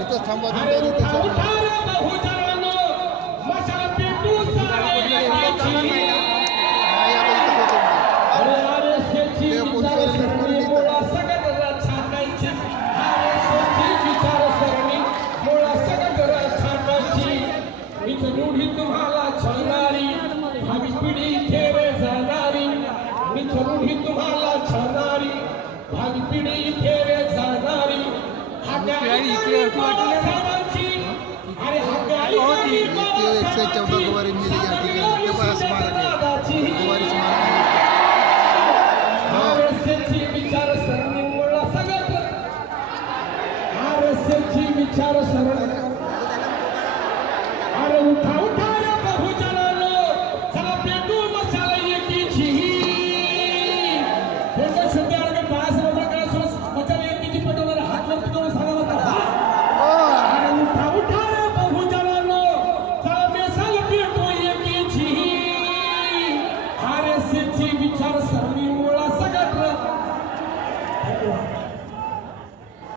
इथंच थांबा तुमच्या इथे तुम्हाला छळणारी भावी पिढी ठेवे जाणारी ही तुम्हाला छळणारी भावी पिढी ठेवे जाणारी अरे एकशे 14 गुवारी मिली या ठिकाणी ते बरं स्मारक आहे गुवारी आरएसएसची विचारसरणीमुळे सगळं आरएसएसची विचारसरणी अरे उठा उठा रे बहुजनांनो चला पेटू मशाला एकीची कोणत्या शुद्ध आणि बाळासाहेब प्रकाश मशाला एकीची पेटवणार हात वरती करून सांगा बघा अरे उठा उठा रे बहुजनांनो चला मशाला पेटू एकीची आरएसएसची विचारसरणी